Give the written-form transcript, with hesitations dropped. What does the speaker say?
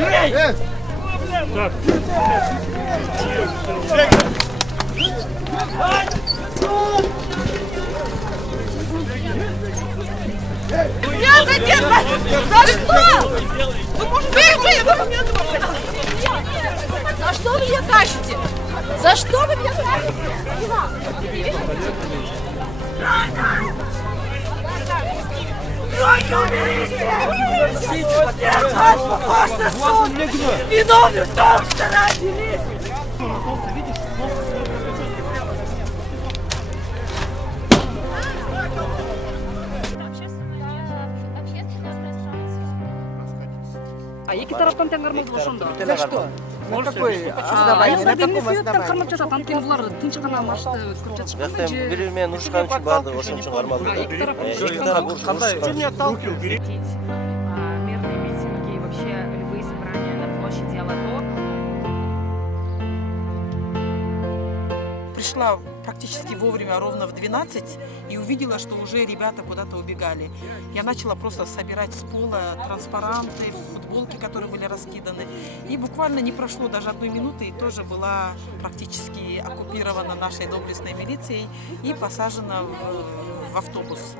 Я задержан! За что? Вы можете документы попросить? За что вы меня тащите? За что вы меня тащите? Руки уберите! Просто суд! Виновный в том, что родились! А екі тараптан тең қармалды ошондо. За что? На какое основание? На каком основании? Кармап жатат, анткени булар тынч гана маршрутты көрүп жатышкан. Жактан бири менен урушкан үчүн баардыгы ошон үчүн кармалды. Эки тарап Что не отталкивает? Мирные митинги и вообще любые собрания на площади Алато. Пришла практически вовремя, ровно в 12, и увидела, что уже ребята куда-то убегали. Я начала просто собирать с пола транспаранты, футболки, которые были раскиданы. И буквально не прошло даже 1 минуты, и тоже была практически оккупирована нашей доблестной милицией и посажена в автобус.